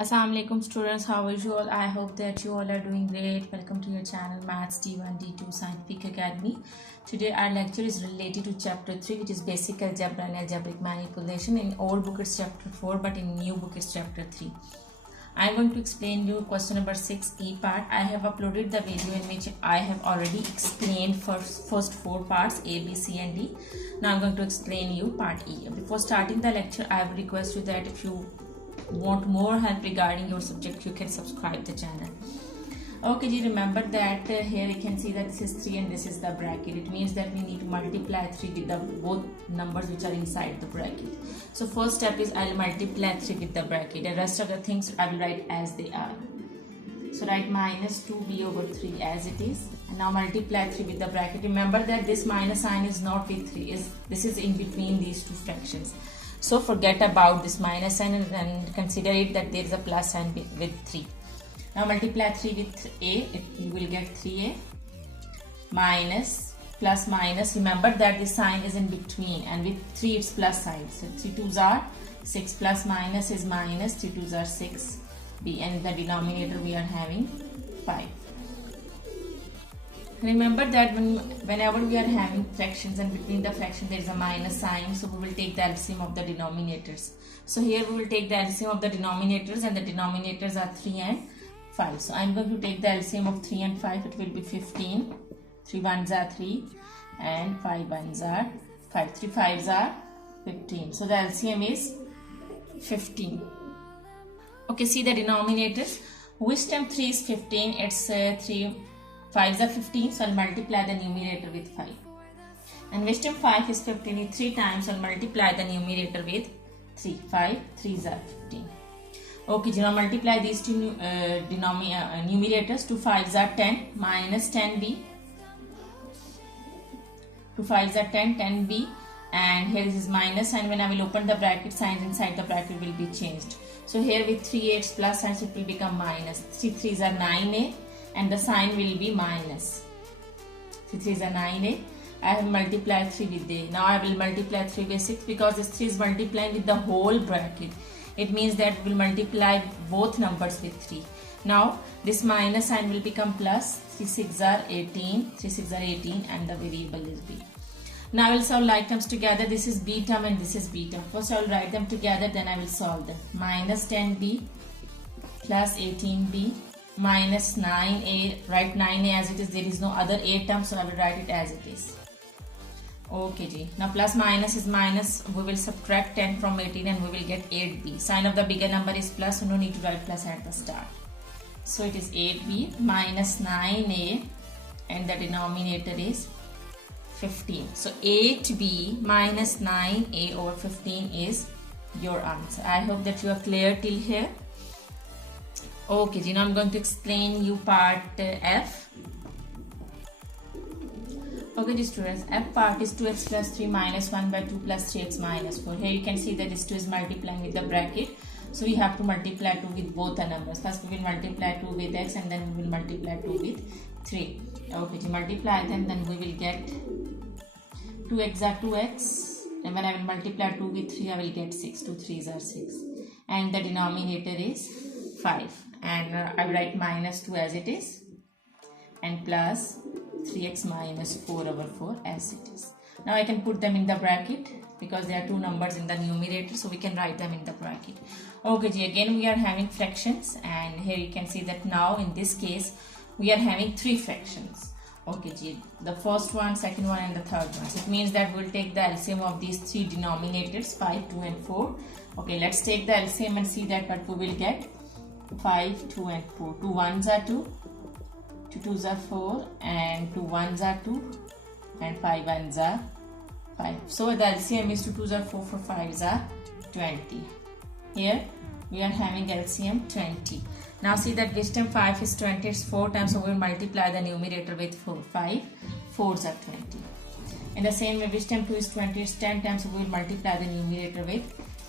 Assalamualaikum students, how are you all? I hope that you all are doing great. Welcome to your channel Maths D1 D2 Scientific Academy. Today our lecture is related to chapter 3, which is basic algebra and algebraic manipulation. In old book it's chapter 4, but in new book it's chapter 3. I am going to explain you question number 6 E part. I have uploaded the video in which I have already explained first 4 parts A, B, C and D. Now I am going to explain you part E. Before starting the lecture, I would request you that if you want more help regarding your subject, you can subscribe the channel. Okay ji, remember that here you can see that this is 3 and this is the bracket. It means that we need to multiply 3 with the both numbers which are inside the bracket. So first step is I'll multiply 3 with the bracket, and rest of the things I will write as they are. So write minus 2b over 3 as it is, and now multiply 3 with the bracket. Remember that this minus sign is not with 3, this is in between these two fractions. So forget about this minus sign and consider it that there is a plus sign with 3. Now multiply 3 with a, you will get 3a minus plus minus. Remember that this sign is in between, and with 3 it's plus sign. So 3 2s are 6, plus minus is minus, 3 2s are 6b, and in the denominator we are having 5. Remember that whenever we are having fractions and between the fraction there is a minus sign, so we will take the LCM of the denominators. So here we will take the LCM of the denominators, and the denominators are 3 and 5. So I am going to take the LCM of 3 and 5. It will be 15. 3 1s are 3 and 5 1s are 5. 3 5s are 15. So the LCM is 15. Okay, see the denominators. Which term 3 is 15? It's 3 5s are 15, so I'll multiply the numerator with 5. And which term 5 is 15 is 3 times, so I'll multiply the numerator with 3. 5 3s are 15. Okay, now multiply these two numerators. 2 5s are 10 minus 10b. 2 5s are 10, 10b, and here is minus, and when I will open the bracket, signs inside the bracket will be changed. So here with 3 8's plus signs it will become minus. 3 3s are 9a, and the sign will be minus. 3 3s are 9a. I have multiplied 3 with a. Now I will multiply 3 by 6 because this 3 is multiplying with the whole bracket. It means that we will multiply both numbers with 3. Now this minus sign will become plus. 3 6 are 18. 3 6 are 18, and the variable is b. Now I will solve like terms together. This is b term and this is b term. First I will write them together, then I will solve them. Minus 10b plus 18b minus 9a. Write 9a as it is. There is no other a term, so I will write it as it is. Okay ji. Now plus minus is minus. We will subtract 10 from 18 and we will get 8b. Sign of the bigger number is plus, so no need to write plus at the start. So it is 8b minus 9a, and the denominator is 15. So 8b minus 9a over 15 is your answer. I hope that you are clear till here. Okay, now I'm going to explain you part F. Okay, students, F part is 2x plus 3 minus 1 by 2 plus 3x minus 4. Here you can see that this 2 is multiplying with the bracket. So we have to multiply 2 with both the numbers. First we will multiply 2 with x, and then we will multiply 2 with 3. Okay, to multiply them, then we will get 2x are 2x. And when I will multiply 2 with 3, I will get 6. 2 3s are 6. And the denominator is 5. And I will write minus 2 as it is, and plus 3x minus 4 over 4 as it is. Now I can put them in the bracket because there are two numbers in the numerator, so we can write them in the bracket. Okay ji, again we are having fractions, and here you can see that now in this case we are having 3 fractions. Okay ji, the first one, second one and the third one. So it means that we will take the LCM of these 3 denominators, 5 2 and 4. Okay, let's take the LCM and see that what we will get. 5 2 and 4. 2 1s are 2, 2 2s are 4, and 2 1s are 2, and 5 1s are 5. So the LCM is 2 2s are 4, 4 5s are 20. Here we are having LCM 20. Now see that which term 5 is 20, it's 4 times, so we will multiply the numerator with 4. 5 4s are 20. In the same way, which term 2 is 20, it's 10 times, so we will multiply the numerator with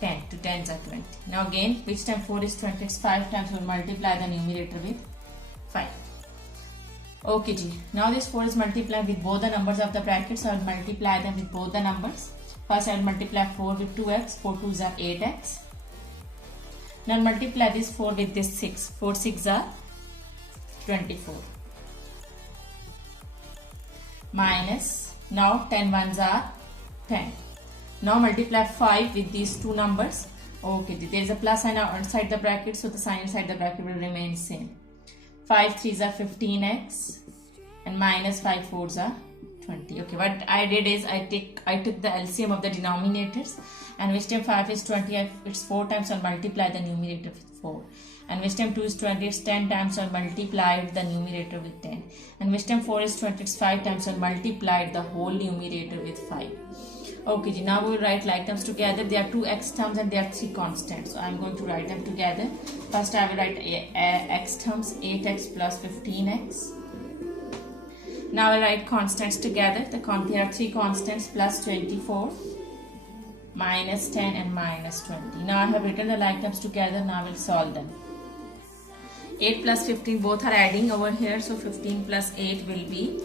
10. 2 10s are 20. Now again, which time 4 is 20, it's 5 times, we will multiply the numerator with 5. Okay ji. Now this 4 is multiplied with both the numbers of the brackets, so I will multiply them with both the numbers. First I will multiply 4 with 2x, 4 2s are 8x. Now multiply this 4 with this 6. 4 6 are 24. Minus, now 10 ones are 10. Now multiply 5 with these two numbers. Okay, there is a plus sign outside the bracket, so the sign inside the bracket will remain same. 5 3s are 15x and minus 5 4s are 20. Okay, what I did is I took the LCM of the denominators, and which time 5 is 20, it's 4 times, so I'll multiply the numerator with 4. And which time 2 is 20, it's 10 times, so I'll multiply the numerator with 10. And which time 4 is 20, it's 5 times, so I'll multiply the whole numerator with 5. Okay, now we will write like terms together. There are 2 x terms and there are 3 constants. So I am going to write them together. First I will write x terms, 8x plus 15x. Now I will write constants together. There are 3 constants, plus 24, minus 10 and minus 20. Now I have written the like terms together. Now I will solve them. 8 plus 15 both are adding over here. So 15 plus 8 will be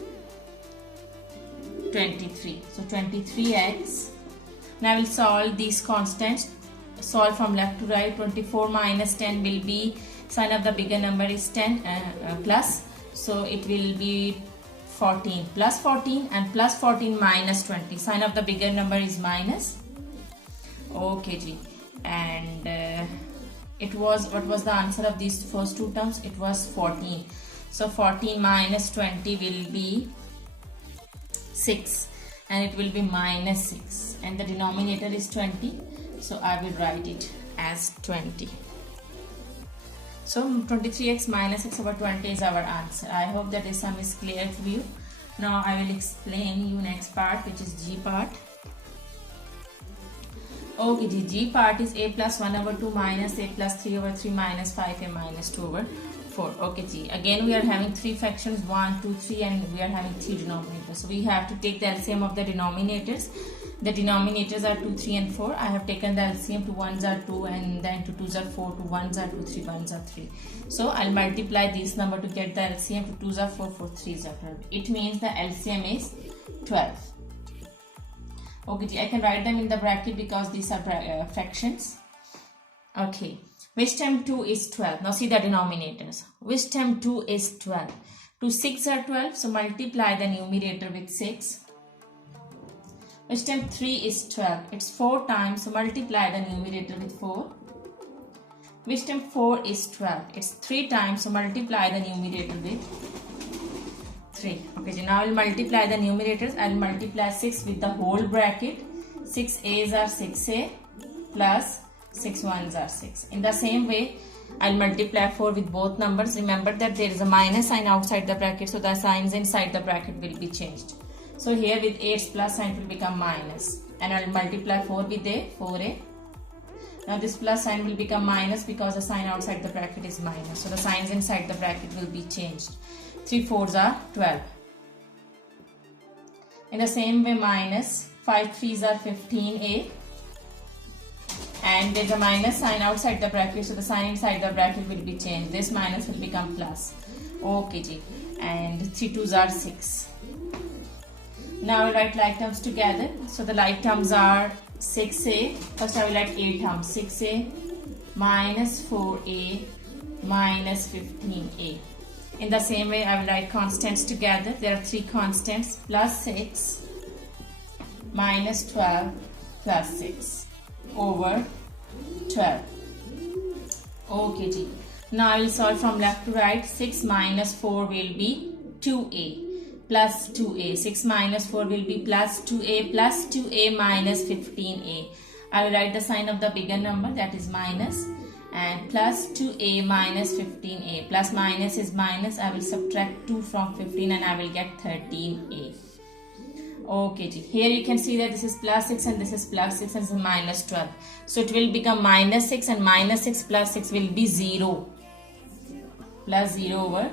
23. So 23x. Now I will solve these constants. Solve from left to right. 24 minus 10 will be, sign of the bigger number is 10 plus. So it will be 14. Plus 14 and plus 14 minus 20. Sign of the bigger number is minus. Okay, G. And it was, what was the answer of these first two terms? It was 14. So 14 minus 20 will be 6, and it will be minus 6, and the denominator is 20, so I will write it as 20. So 23x minus x over 20 is our answer. I hope that this sum is clear to you. Now I will explain you next part, which is G part. Okay, the G part is a plus 1 over 2 minus a plus 3 over 3 minus 5a minus 2 over 4. Okay, G. Again, we are having 3 fractions, 1, 2, 3, and we are having 3 denominators. So we have to take the LCM of the denominators. The denominators are 2, 3, and 4. I have taken the LCM. 2 1s are 2, and then 2 2s are 4, 2 1s are 2, 3 1s are 3. So I'll multiply this number to get the LCM. 2 2s are 4, 4 3s are 12. It means the LCM is 12. Okay, G. I can write them in the bracket because these are fractions. Okay. Which term 2 is 12? Now see the denominators. Which term 2 is 12? 2 6 are 12, so multiply the numerator with 6. Which term 3 is 12? It's 4 times, so multiply the numerator with 4. Which term 4 is 12? It's 3 times, so multiply the numerator with 3. Okay, so now I will multiply the numerators. I will multiply 6 with the whole bracket. 6 a's are 6a plus 6 1s are 6. In the same way, I'll multiply 4 with both numbers. Remember that there is a minus sign outside the bracket, so the signs inside the bracket will be changed. So here with 8's plus sign will become minus. And I'll multiply 4 with a, 4a. Now this plus sign will become minus because the sign outside the bracket is minus. So the signs inside the bracket will be changed. 3 4s are 12. In the same way, minus 5 3s are 15a. And there's a minus sign outside the bracket, so the sign inside the bracket will be changed. This minus will become plus. Okay, G. And 3 2s are 6. Now I will write like terms together. So the like terms are 6a. First I will write a terms. 6a minus 4a minus 15a. In the same way, I will write constants together. There are 3 constants, plus 6 minus 12 plus 6. Over 12. Okay, G. Now I will solve from left to right. 6 minus 4 will be 2a plus 2a. 6 minus 4 will be plus 2a minus 15a. I will write the sign of the bigger number, that is minus, and plus 2a minus 15a. Plus minus is minus. I will subtract 2 from 15 and I will get 13a. Okay, G. Here you can see that this is plus 6 and this is plus 6 and this is minus 12. So it will become minus 6 and minus 6 plus 6 will be 0. Plus 0 over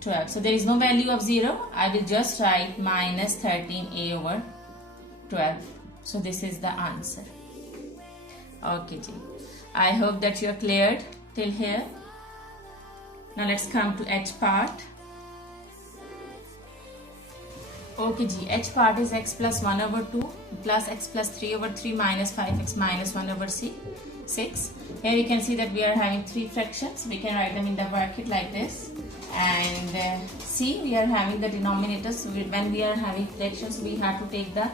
12. So there is no value of 0. I will just write minus 13a over 12. So this is the answer. Okay, G. I hope that you are cleared till here. Now let's come to H part. Okay ji, h part is x plus 1 over 2 plus x plus 3 over 3 minus 5x minus 1 over 6. Here you can see that we are having three fractions. We can write them in the bracket like this. And see, we are having the denominators. So when we are having fractions, we have to take the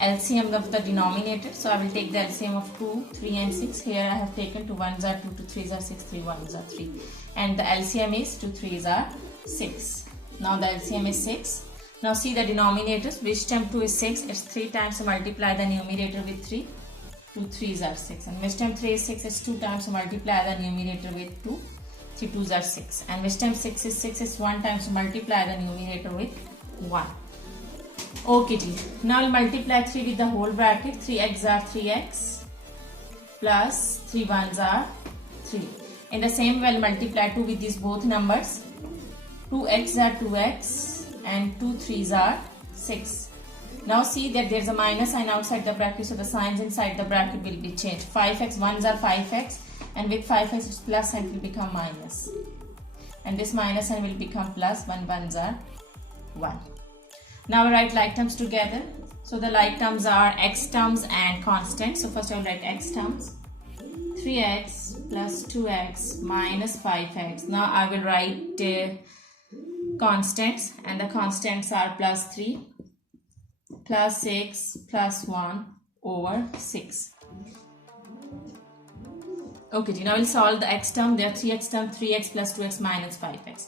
LCM of the denominator. So I will take the LCM of 2, 3 and 6. Here I have taken 2 1s are 2, 2 3s are 6, 3 1s are 3. And the LCM is 2 3s are 6. Now the LCM is 6. Now see the denominators, which term 2 is 6, it's 3 times, so multiply the numerator with 3, 2 3s are 6, and which term 3 is 6, it's 2 times, so multiply the numerator with 2, 3 2s are 6, and which term 6 is 6, it's 1 times, so multiply the numerator with 1. Okay, now we'll multiply 3 with the whole bracket, 3x are 3x, plus 3 1s are 3. In the same way, we'll multiply 2 with these both numbers, 2x are 2x, and 2 3s are 6. Now see that there's a minus sign outside the bracket, so the signs inside the bracket will be changed. 5x 1s are 5x, and with 5x it's plus and it will become minus. And this minus sign will become plus, 1 1s are 1. Now we write like terms together. So the like terms are x terms and constant. So first I will write x terms. 3x plus 2x minus 5x. Now I will write constants, and the constants are plus 3, plus 6, plus 1 over 6. Okay, now we'll solve the x term. There are 3x term, 3x plus 2x minus 5x.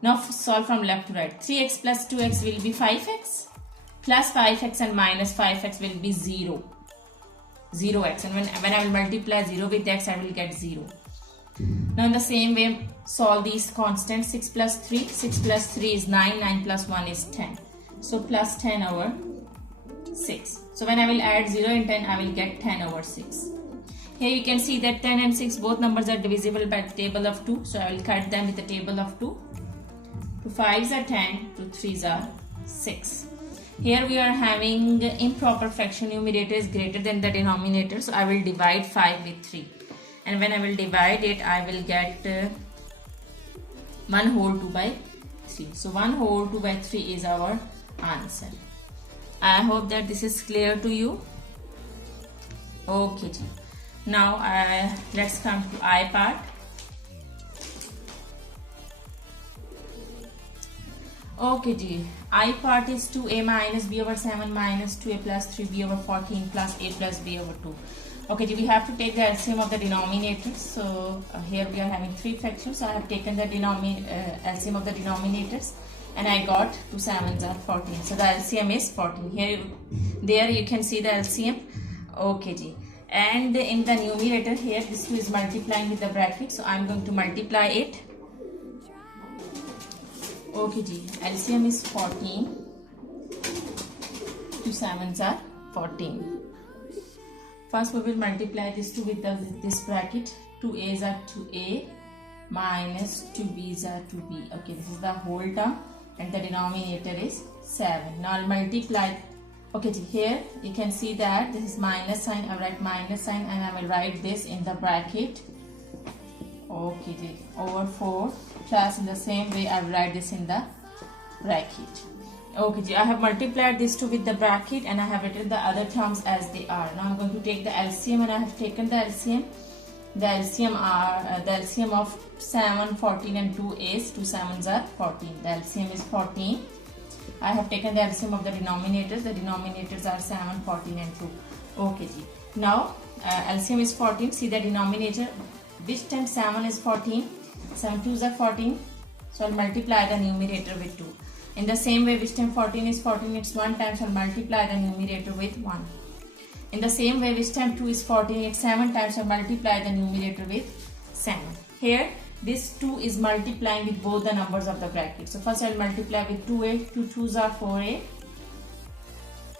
Now solve from left to right. 3x plus 2x will be 5x, plus 5x and minus 5x will be 0. 0x, and when I will multiply 0 with x, I will get 0. Now in the same way, solve these constants. 6 plus 3, 6 plus 3 is 9, 9 plus 1 is 10. So plus 10 over 6. So when I will add 0 and 10, I will get 10 over 6. Here you can see that 10 and 6, both numbers are divisible by the table of 2. So I will cut them with the table of 2. 2 5s are 10, 2 3s are 6. Here we are having improper fraction, numerator is greater than the denominator. So I will divide 5 with 3. And when I will divide it, I will get 1 whole 2 by 3. So 1 whole 2 by 3 is our answer. I hope that this is clear to you. Okay. Now let's come to I part. Okay, I part is 2a minus b over 7 minus 2a plus 3b over 14 plus a plus b over 2. Okay, we have to take the LCM of the denominators. So here we are having three fractions. So I have taken the LCM of the denominators, and I got 2 7s are 14. So the LCM is 14. There you can see the LCM. Okay, and in the numerator here, this 2 is multiplying with the bracket. So I am going to multiply it. Okay, LCM is 14. 2 7s are 14. First we will multiply this 2 with this bracket. 2a's are 2a minus 2b's are 2b. Okay, this is the whole term, and the denominator is 7. Now I'll multiply. Okay, here you can see that this is minus sign. I will write minus sign, and I will write this in the bracket. Okay, over 4 plus in the same way I will write this in the bracket. Okay, I have multiplied this 2 with the bracket, and I have written the other terms as they are. Now I'm going to take the LCM, and I have taken the LCM. The LCM of 7, 14 and 2 is 2 7s are 14. The LCM is 14. I have taken the LCM of the denominators. The denominators are 7, 14 and 2. Okay, now LCM is 14. See the denominator. Which time 7 is 14? 7 2s are 14. So I'll multiply the numerator with 2. In the same way, which time 14 is 14, it's 1 times, I'll multiply the numerator with 1. In the same way, which time 2 is 14, it's 7 times, I'll multiply the numerator with 7. Here, this 2 is multiplying with both the numbers of the bracket. So first I'll multiply with 2a, 2 2s are 4a,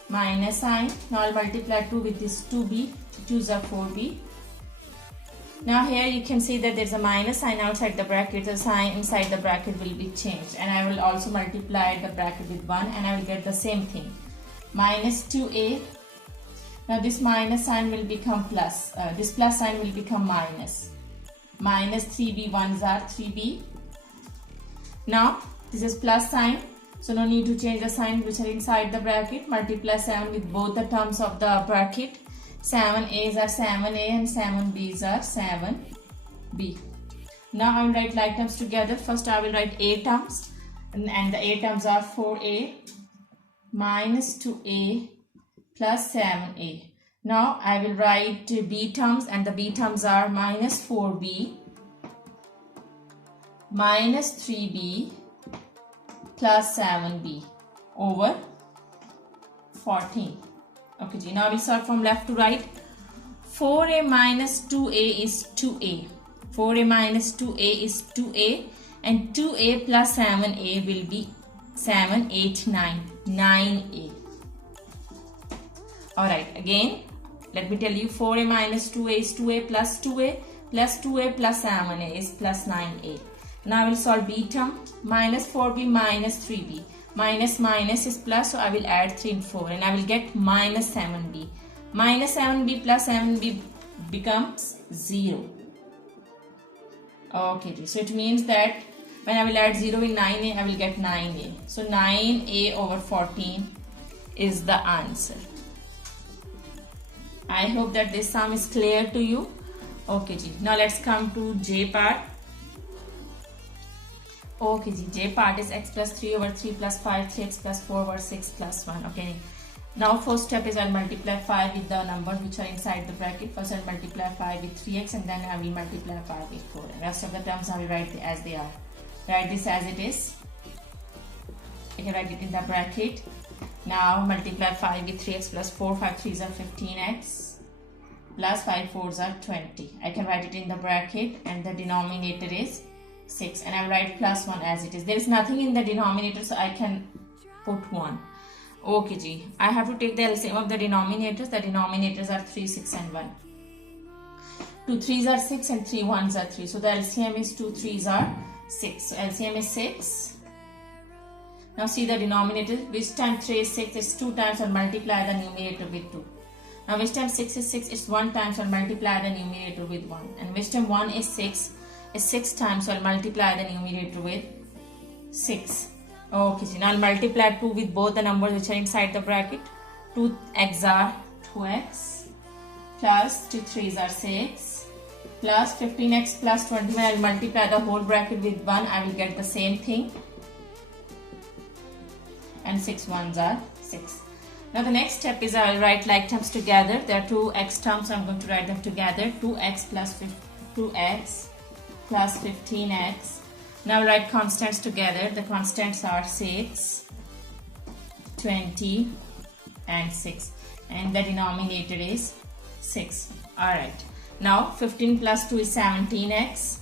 minus sign. Now I'll multiply 2 with this 2b, 2 2s are 4b. Now here you can see that there's a minus sign outside the bracket. The sign inside the bracket will be changed, and I will also multiply the bracket with 1, and I will get the same thing. Minus 2a. Now this minus sign will become plus. This plus sign will become minus. Minus 3b, 1s are 3b. Now this is plus sign. So no need to change the sign which are inside the bracket. Multiply 7 with both the terms of the bracket. 7a's are 7a and 7b's are 7b. Now I will write like terms together. First I will write a terms, and the a terms are 4a minus 2a plus 7a. Now I will write b terms, and the b terms are minus 4b minus 3b plus 7b over 14. Okay, now we'll start from left to right. 4a minus 2a is 2a. 4a minus 2a is 2a, and 2a plus 7a will be 7, 8, 9. 9a. Alright, again, let me tell you, 4a minus 2a is 2a plus 2a plus 2a plus 7a is plus 9a. Now I will solve b term. Minus 4b minus 3b. Minus minus is plus, so I will add 3 and 4, and I will get minus 7b. Minus 7b plus 7b becomes 0. Okay, so it means that when I will add 0 in 9a, I will get 9a. So 9a over 14 is the answer. I hope that this sum is clear to you. Okay, ji. Now let's come to J part. Okay, ji. J part is x plus 3 over 3 plus 5, 3x plus 4 over 6 plus 1. Okay. Now first step is I'll multiply 5 with the numbers which are inside the bracket. First I'll multiply 5 with 3x, and then I will multiply 5 with 4. And rest of the terms I will write as they are. Write this as it is. I can write it in the bracket. Now multiply 5 with 3x plus 4. 5 3s are 15x plus 5 4s are 20. I can write it in the bracket, and the denominator is 6. And I will write plus 1 as it is. There is nothing in the denominator, so I can put 1. Okay, ji. I have to take the LCM of the denominators. The denominators are 3, 6 and 1. 2 3s are 6 and 3 1s are 3. So the LCM is 2 3s are 6. So LCM is 6. Now see the denominator. Which time 3 is 6? It's 2 times, or multiply the numerator with 2. Now which time 6 is 6? It's 1 times, or multiply the numerator with 1. And which time 1 is 6? Is 6 times, so I'll multiply the numerator with 6. Okay, so now I'll multiply 2 with both the numbers which are inside the bracket. 2x are 2x plus 2 3s are 6 plus 15x plus 21. I'll multiply the whole bracket with 1. I will get the same thing. And 6 1s are 6. Now the next step is I will write like terms together. There are 2x terms, so I'm going to write them together. 2x plus 2x plus 15x. Now write constants together. The constants are 6, 20 and 6. And the denominator is 6. Alright. Now 15 plus 2 is 17x.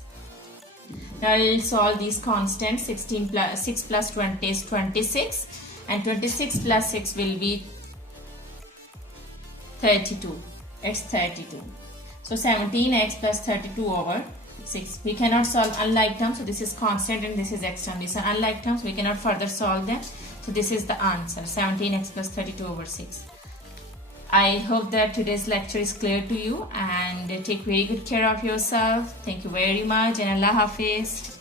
Now I will solve these constants. 6 plus 20 is 26. And 26 plus 6 will be 32. It's 32. So 17x plus 32 over 6. We cannot solve unlike terms, so this is constant and this is x term. These are unlike terms, we cannot further solve them. So this is the answer, 17x plus 32 over 6. I hope that today's lecture is clear to you, and take very good care of yourself. Thank you very much, and Allah Hafiz.